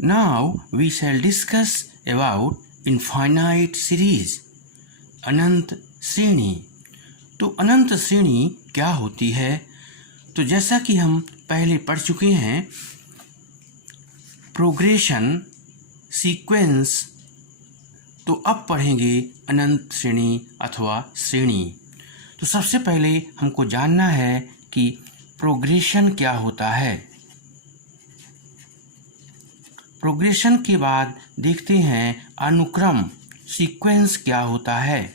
Now we shall discuss about infinite series, अनंत श्रेणी। तो अनंत श्रेणी क्या होती है? तो जैसा कि हम पहले पढ़ चुके हैं, प्रोग्रेशन, सीक्वेंस, तो अब पढ़ेंगे अनंत श्रेणी अथवा श्रेणी। तो सबसे पहले हमको जानना है कि प्रोग्रेशन क्या होता है। प्रोग्रेशन के बाद देखते हैं अनुक्रम, सीक्वेंस क्या होता है,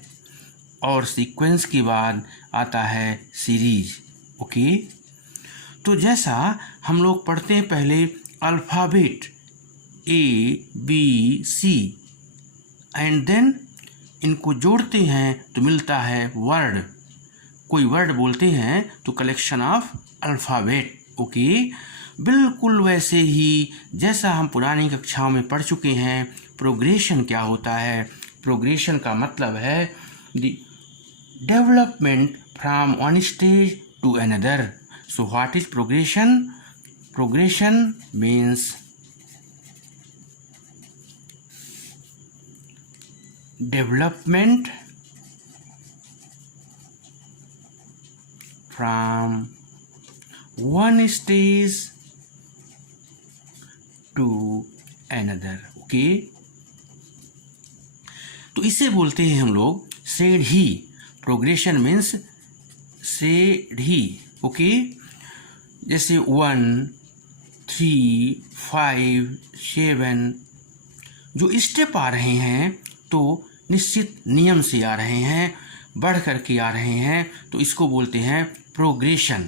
और सीक्वेंस के बाद आता है सीरीज। ओके, तो जैसा हम लोग पढ़ते हैं पहले अल्फ़ाबेट ABC एंड देन इनको जोड़ते हैं तो मिलता है वर्ड। कोई वर्ड बोलते हैं तो कलेक्शन ऑफ अल्फ़ाबेट। ओके, बिल्कुल वैसे ही जैसा हम पुरानी कक्षाओं में पढ़ चुके हैं, प्रोग्रेशन क्या होता है। प्रोग्रेशन का मतलब है development from one stage to another. So what is progression? Progression means development from one stage to another। Okay, तो इसे बोलते हैं हम लोग श्रेणी। प्रोग्रेशन मीन्स श्रेणी। ओके, जैसे 1, 3, 5, 7 जो स्टेप आ रहे हैं तो निश्चित नियम से आ रहे हैं, बढ़ करके आ रहे हैं, तो इसको बोलते हैं प्रोग्रेशन।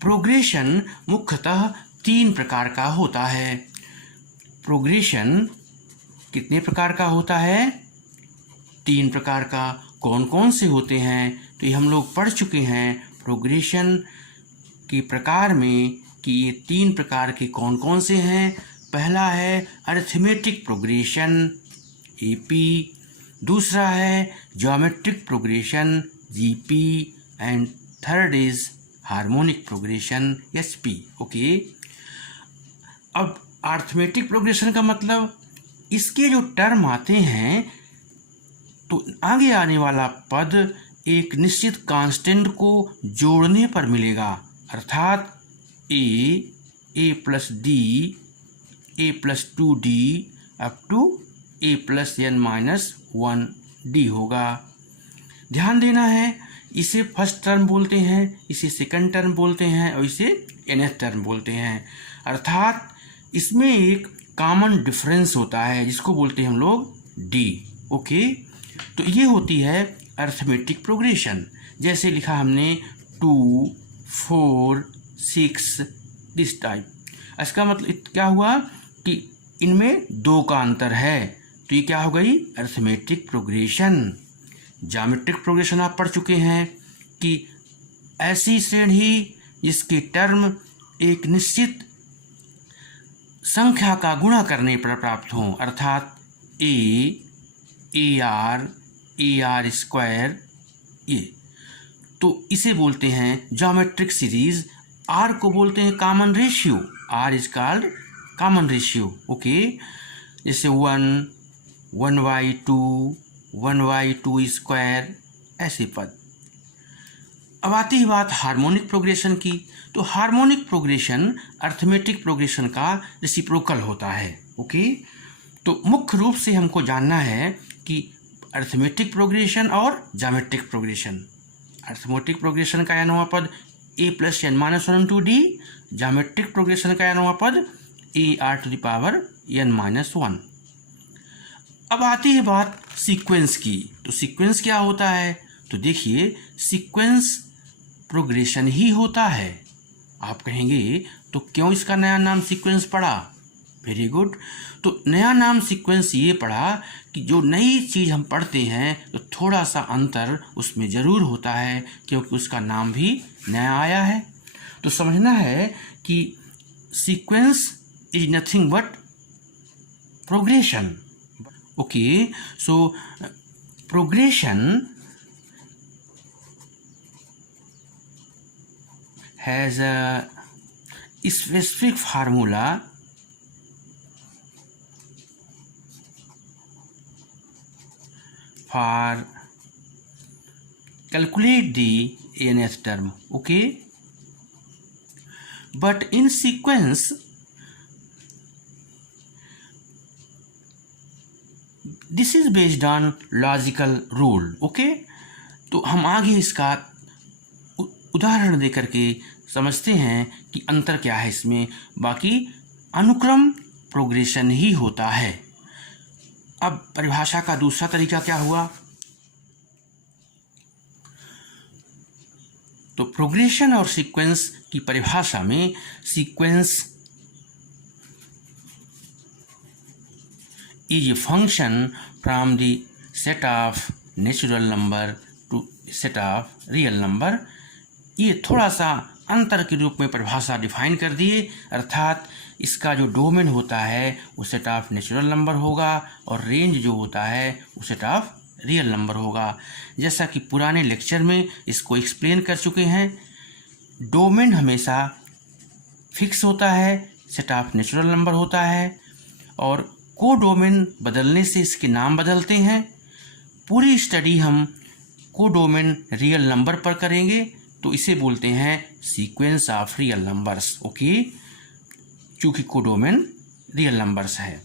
प्रोग्रेशन मुख्यतः 3 प्रकार का होता है। प्रोग्रेशन कितने प्रकार का होता है? 3 प्रकार का। कौन कौन से होते हैं? तो ये हम लोग पढ़ चुके हैं प्रोग्रेशन के प्रकार में कि ये 3 प्रकार के कौन कौन से हैं। पहला है अरिथमेटिक प्रोग्रेशन AP, दूसरा है geometric progression GP and third is harmonic progression SP। Okay, अब अरिथमेटिक प्रोग्रेशन का मतलब इसके जो टर्म आते हैं तो आगे आने वाला पद एक निश्चित कांस्टेंट को जोड़ने पर मिलेगा, अर्थात A plus D, A plus 2D up to A plus n minus 1D होगा। ध्यान देना है, इसे फर्स्ट टर्म बोलते हैं, इसे सेकंड टर्म बोलते हैं और इसे nth टर्म बोलते हैं। अर्थात इसमें एक कॉमन डिफरेंस होता है जिसको बोलते हैं हम लोग D। ओके, तो ये होती है अरिथमेटिक प्रोग्रेशन। जैसे लिखा हमने 2, 4, 6 दिस टाइप। इसका मतलब क्या हुआ कि इनमें 2 का अंतर है, तो ये क्या हो गई? Arithmetic progression. ज्योमेट्रिक प्रोग्रेशन आप पढ़ चुके हैं कि ऐसी श्रेणी जिसके टर्म एक निश्चित संख्या का गुणा करने पर प्राप्त हों, अर्थात AR स्क्वायर, ये तो इसे बोलते हैं ज्योमेट्रिक सीरीज। R को बोलते हैं common ratio, R is called common ratio. Okay, जैसे 1/2, 1/2 स्क्वायर, ऐसे पद। अब आती है बात हार्मोनिक प्रोग्रेशन की। तो हार्मोनिक प्रोग्रेशन अरिथमेटिक प्रोग्रेशन का रेसिप्रोकल होता है। ओके, तो मुख्य रूप से हमको जानना है कि अरिथमेटिक प्रोग्रेशन और ज्योमेट्रिक प्रोग्रेशन। अरिथमेटिक प्रोग्रेशन का नवा पद A plus n minus 1/2D, geometric progression का नवा पद AR to the power n minus 1। अब आती है बात सीक्वेंस की। तो सीक्वेंस क्या होता है? तो देखिए, सीक्वेंस प्रोग्रेशन ही होता है। आप कहेंगे तो क्यों इसका नया नाम सीक्वेंस पड़ा? Very good. तो नया नाम सीक्वेंस ये पड़ा कि जो नई चीज़ हम पढ़ते हैं तो थोड़ा सा अंतर उसमें ज़रूर होता है, क्योंकि उसका नाम भी नया आया है। तो समझना है कि sequence is nothing but progression. Okay, so progression has a specific formula for calculate the nth term. Okay, but in sequence this is based on logical rule. Okay, तो हम आगे इसका उदाहरण दे करके समझते हैं कि अंतर क्या है इसमें। बाकी अनुक्रम प्रोग्रेशन ही होता है। अब परिभाषा का दूसरा तरीका क्या हुआ? तो प्रोग्रेशन और सीक्वेंस की परिभाषा में sequence is a function from the set of natural number two set of real number. ये थोड़ा सा अंतर के रूप में परिभाषा डिफाइन कर दिए, अर्थात इसका जो डोमेन होता है वो सेट ऑफ नेचुरल नंबर होगा और रेंज जो होता है वो सेट ऑफ रियल नंबर होगा। जैसा कि पुराने लेक्चर में इसको एक्सप्लेन कर चुके हैं, डोमेन हमेशा फिक्स होता है, सेट ऑफ नेचुरल नंबर होता है, और को डोमेन बदलने से इसके नाम बदलते हैं। पूरी स्टडी हम को डोमेन रियल नंबर पर करेंगे, तो इसे बोलते हैं sequence of real numbers. Okay, चूँकि को डोमेन रियल नंबर्स है।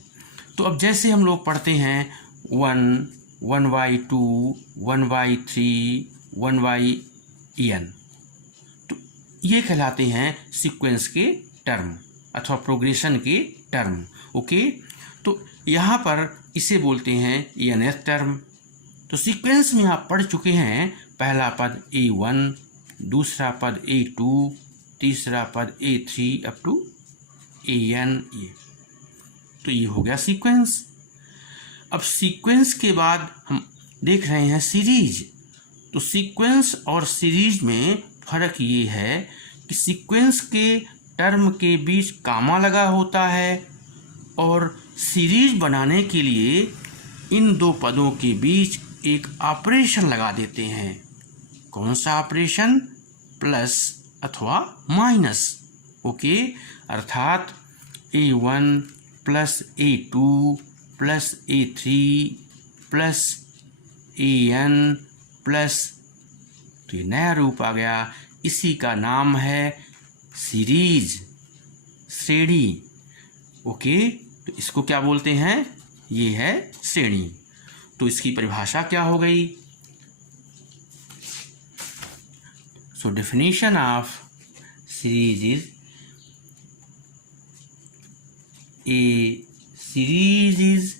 तो अब जैसे हम लोग पढ़ते हैं 1, 1/2, 1/3, 1/n, तो ये कहलाते हैं सीक्वेंस के टर्म अथवा प्रोग्रेशन के टर्म। ओके, तो यहाँ पर इसे बोलते हैं nth टर्म। तो सीक्वेंस में आप पढ़ चुके हैं, पहला पद A1, दूसरा पद A2, तीसरा पद A3 अप टू AN। तो ये हो गया सीक्वेंस। अब सीक्वेंस के बाद हम देख रहे हैं सीरीज। तो सीक्वेंस और सीरीज में फर्क ये है कि सीक्वेंस के टर्म के बीच कामा लगा होता है और सीरीज बनाने के लिए इन दो पदों के बीच एक ऑपरेशन लगा देते हैं। कौन सा ऑपरेशन? प्लस अथवा माइनस। ओके, अर्थात A1 plus A2 plus A3 plus AN plus, तो ये नया रूप आ गया, इसी का नाम है सीरीज, श्रेणी। ओके, तो इसको क्या बोलते हैं? ये है श्रेणी। तो इसकी परिभाषा क्या हो गई? So definition of series is a series is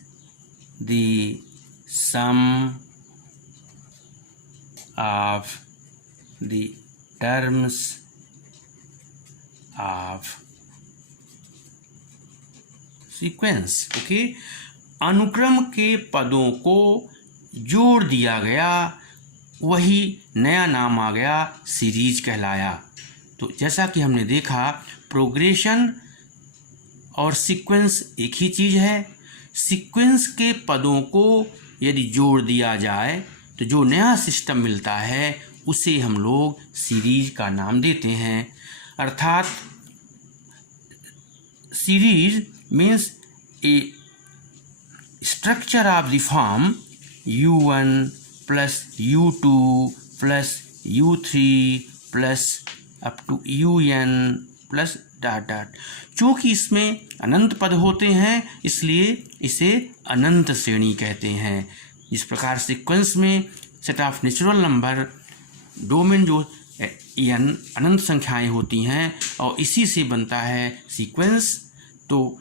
the sum of the terms of sequence. Okay, अनुक्रम के पदों को जोड़ दिया गया, वही नया नाम आ गया, सीरीज कहलाया। तो जैसा कि हमने देखा, प्रोग्रेशन और सीक्वेंस एक ही चीज़ है। सीक्वेंस के पदों को यदि जोड़ दिया जाए तो जो नया सिस्टम मिलता है उसे हम लोग सीरीज का नाम देते हैं। अर्थात series means a structure of the form U1 plus U2 plus U3 plus up to UN plus dot dot. चूँकि इसमें अनंत पद होते हैं इसलिए इसे अनंत श्रेणी कहते हैं। इस प्रकार सीक्वेंस में set of natural number, domain जो n अनंत संख्याएं होती हैं और इसी से बनता है सीक्वेंस। तो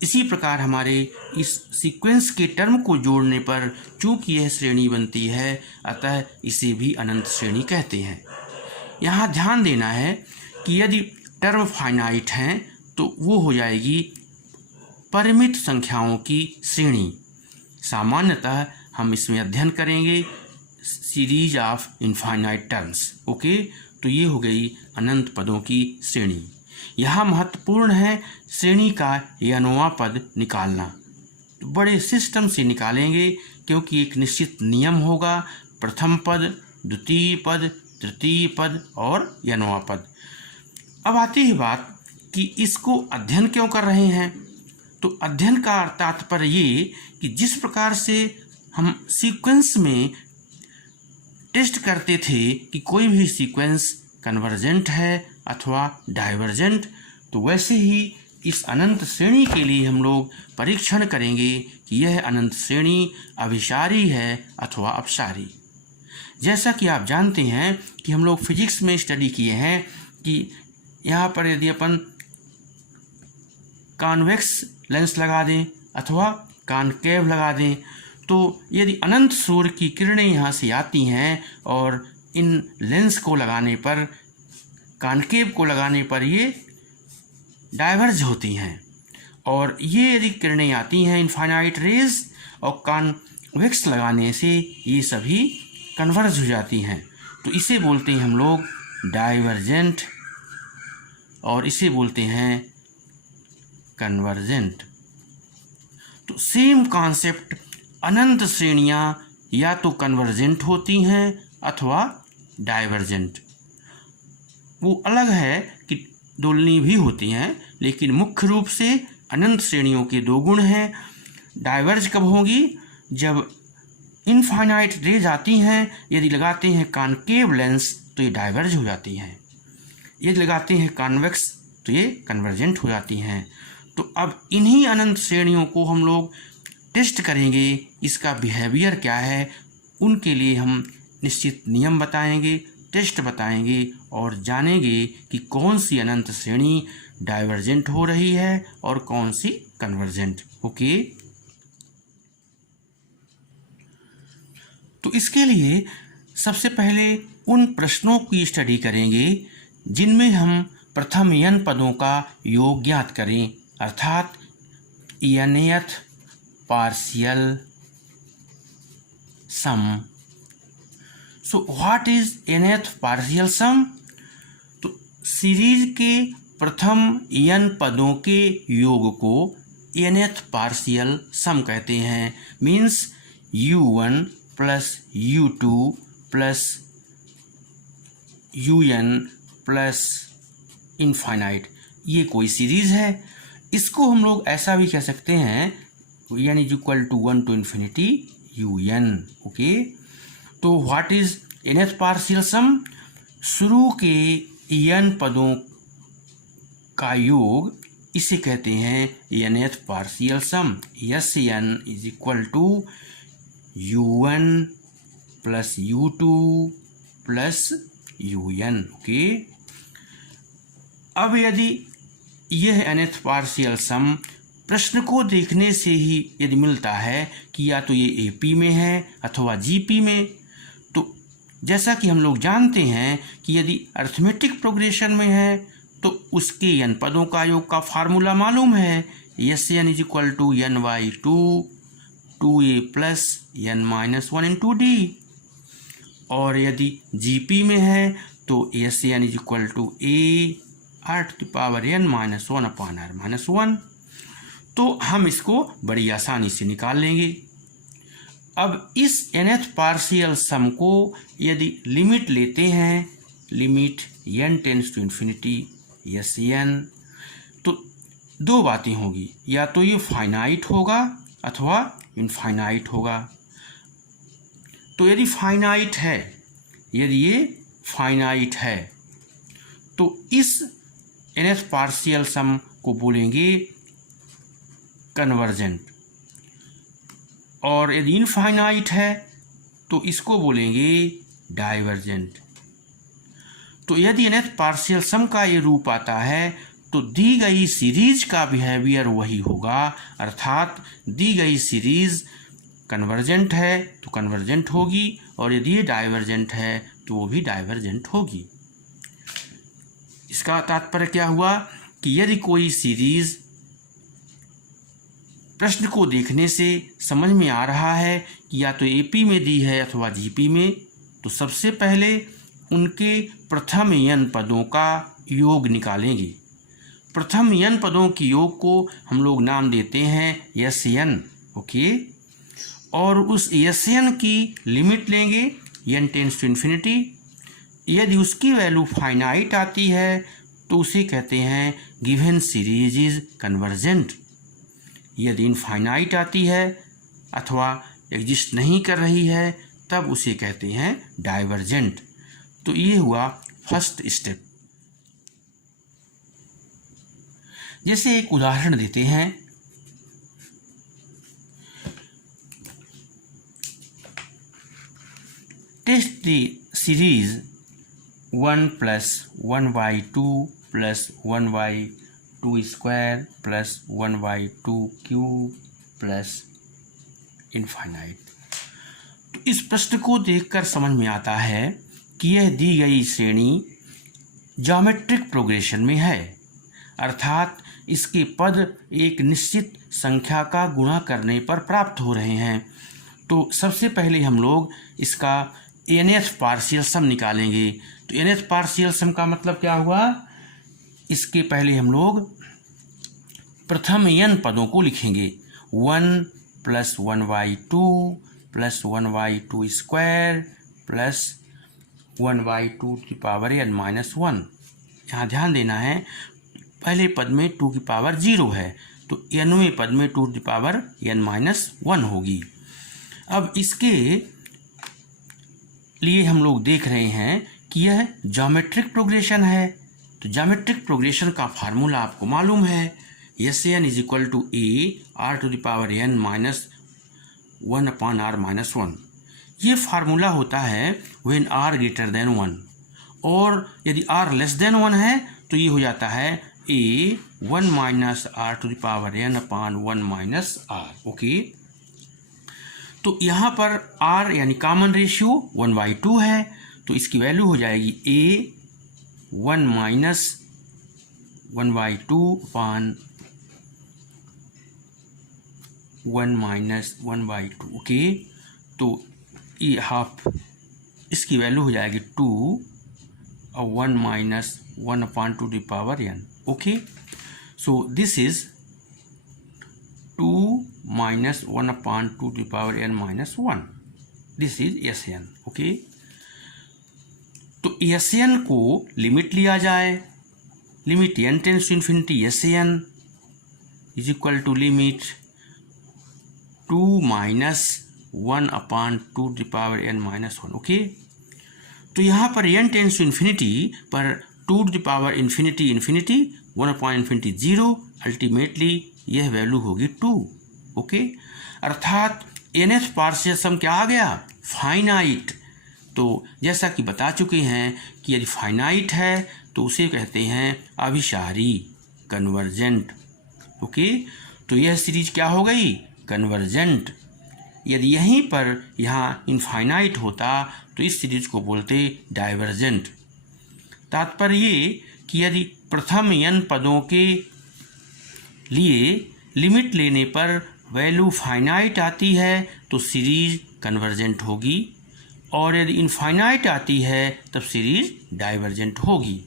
इसी प्रकार हमारे इस सीक्वेंस के टर्म को जोड़ने पर चूँकि यह श्रेणी बनती है, अतः इसे भी अनंत श्रेणी कहते हैं। यहाँ ध्यान देना है कि यदि टर्म फाइनाइट हैं तो वो हो जाएगी परिमित संख्याओं की श्रेणी। सामान्यतः हम इसमें अध्ययन करेंगे series of infinite terms. Okay, तो ये हो गई अनंत पदों की श्रेणी। यहाँ महत्वपूर्ण है श्रेणी का n वां पद निकालना। तो बड़े सिस्टम से निकालेंगे क्योंकि एक निश्चित नियम होगा, प्रथम पद, द्वितीय पद, तृतीय पद और n वां पद। अब आती है बात कि इसको अध्ययन क्यों कर रहे हैं। तो अध्ययन का तात्पर्य ये कि जिस प्रकार से हम सीक्वेंस में टेस्ट करते थे कि कोई भी सीक्वेंस कन्वर्जेंट है अथवा डाइवर्जेंट, तो वैसे ही इस अनंत श्रेणी के लिए हम लोग परीक्षण करेंगे कि यह अनंत श्रेणी अभिसारी है अथवा अपसारी। जैसा कि आप जानते हैं कि हम लोग फिजिक्स में स्टडी किए हैं कि यहाँ पर यदि अपन कॉन्वेक्स लेंस लगा दें अथवा कॉनकेव लगा दें, तो यदि अनंत सूर्य की किरणें यहाँ से आती हैं और इन लेंस को लगाने पर, कॉनकेव को लगाने पर ये डाइवर्ज होती हैं, और ये यदि किरणें आती हैं इनफाइनाइट रेज और कॉन्वेक्स लगाने से ये सभी कन्वर्ज हो जाती हैं, तो इसे बोलते हैं हम लोग डाइवर्जेंट और इसे बोलते हैं कन्वर्जेंट। तो सेम कॉन्सेप्ट, अनंत श्रेणियाँ या तो कन्वर्जेंट होती हैं अथवा डाइवर्जेंट। वो अलग है कि दोलनी भी होती हैं, लेकिन मुख्य रूप से अनंत श्रेणियों के दो गुण हैं। डाइवर्ज कब होगी? जब इनफाइनाइट रेज आती हैं, यदि लगाते हैं कॉनकेव लेंस तो ये डाइवर्ज हो जाती हैं, यदि लगाते हैं कॉन्वेक्स तो ये कन्वर्जेंट हो जाती हैं। तो अब इन्हीं अनंत श्रेणियों को हम लोग टेस्ट करेंगे, इसका बिहेवियर क्या है, उनके लिए हम निश्चित नियम बताएंगे, टेस्ट बताएंगे और जानेंगे कि कौन सी अनंत श्रेणी डाइवर्जेंट हो रही है और कौन सी कन्वर्जेंट। ओके, तो इसके लिए सबसे पहले उन प्रश्नों की स्टडी करेंगे जिनमें हम प्रथम n पदों का योग ज्ञात करें, अर्थात nth partial sum. So what is nth partial sum? तो सीरीज के प्रथम n पदों के योग को nth पार्शियल सम कहते हैं। Means u1 plus u2 plus un plus infinite, ये कोई सीरीज है। इसको हम लोग ऐसा भी कह सकते हैं n is equal to 1 to infinity un। Okay, तो what is nth partial sum? शुरू के n पदों का योग, इसे कहते हैं nth partial sum. Sn is equal to u1 plus u2 plus un। Okay, अब यदि यह nth पार्शियल सम प्रश्न को देखने से ही यदि मिलता है कि या तो ये AP में है अथवा GP में, तो जैसा कि हम लोग जानते हैं कि यदि अर्थमेटिक प्रोग्रेशन में है तो उसके n पदों का योग का फार्मूला मालूम है। Sn is equal to n/2 2a plus n minus 1 into d। और यदि GP में है तो Sn is equal to a r⁻n minus 1 upon r minus 1। तो हम इसको बड़ी आसानी से निकाल लेंगे। अब इस nth पार्शियल सम को यदि लिमिट लेते हैं, limit n tends to infinity Sn, तो दो बातें होगी, या तो ये फाइनाइट होगा अथवा इनफाइनाइट होगा। तो यदि फाइनाइट है, यदि ये फाइनाइट है, तो इस nth पार्शियल सम को बोलेंगे कन्वर्जेंट, और यदि इनफाइनाइट है तो इसको बोलेंगे डाइवर्जेंट। तो यदि nth पार्शियल सम का ये रूप आता है तो दी गई सीरीज का बिहेवियर वही होगा, अर्थात दी गई सीरीज कन्वर्जेंट है तो कन्वर्जेंट होगी, और यदि ये डाइवर्जेंट है तो वो भी डाइवर्जेंट होगी। इसका तात्पर्य क्या हुआ कि यदि कोई सीरीज प्रश्न को देखने से समझ में आ रहा है कि या तो AP में दी है अथवा GP में, तो सबसे पहले उनके प्रथम n पदों का योग निकालेंगे। प्रथम n पदों के योग को हम लोग नाम देते हैं Sn। ओके, और उस Sn की लिमिट लेंगे n टेंड्स टू इन्फिनिटी। यदि उसकी वैल्यू फाइनाइट आती है तो उसे कहते हैं गिवन सीरीज इज कन्वर्जेंट। यदि इनफाइनाइट आती है अथवा एग्जिस्ट नहीं कर रही है तब उसे कहते हैं डाइवर्जेंट। तो ये हुआ फर्स्ट स्टेप। जैसे एक उदाहरण देते हैं, test the series 1 + 1/2 + 1/2 square + 1/2 cube plus infinite. तो इस प्रश्न को देखकर समझ में आता है कि यह दी गई श्रेणी ज्योमेट्रिक प्रोग्रेशन में है, अर्थात इसके पद एक निश्चित संख्या का गुणा करने पर प्राप्त हो रहे हैं। तो सबसे पहले हम लोग इसका nth पार्शियल सम निकालेंगे। तो nth पार्शियल सम का मतलब क्या हुआ, इसके पहले हम लोग प्रथम n पदों को लिखेंगे। 1 + 1/2 + 1/2 स्क्वायर प्लस 1/2 की पावर n-1। यहाँ ध्यान देना है, पहले पद में 2 की पावर 0 है, तो nवें पद में 2 की पावर n-1 होगी। अब इसके लिए हम लोग देख रहे हैं कि यह ज्योमेट्रिक प्रोग्रेशन है। तो ज्योमेट्रिक प्रोग्रेशन का फार्मूला आपको मालूम है, Sn = a r⁻1/r-1। ये फार्मूला होता है व्हेन r > 1, और यदि r <1 है तो ये हो जाता है a 1 - r⁴n/1 - r। ओके, तो यहाँ पर r यानी कॉमन रेशियो 1/2 है, तो इसकी वैल्यू हो जाएगी a 1 - 1/2 ओके। तो ये हाफ, इसकी वैल्यू हो जाएगी 2 और 1 - 1/2n। Okay, so this is 2 - 1/2n-1। This is Sn। Okay, तो Sn को लिमिट लिया जाए, limit n tends to infinity Sn = limit 2 - 1/2n-1। Okay, तो यहाँ पर n टेंड्स टू इन्फिनिटी पर 2∞ 1/∞ 0, अल्टीमेटली यह वैल्यू होगी 2। ओके, अर्थात nth पार्शियल सम क्या आ गया, फाइनाइट। तो जैसा कि बता चुके हैं कि यदि फाइनाइट है तो उसे कहते हैं अभिसारी, कन्वर्जेंट। ओके, तो यह सीरीज क्या हो गई, कन्वर्जेंट। यदि यहीं पर यहाँ इनफाइनाइट होता तो इस सीरीज को बोलते डाइवर्जेंट। तात्पर्य ये कि यदि प्रथम n पदों के लिए लिमिट लेने पर वैल्यू फाइनाइट आती है तो सीरीज कन्वर्जेंट होगी, और यदि इनफाइनाइट आती है तब सीरीज डाइवर्जेंट होगी।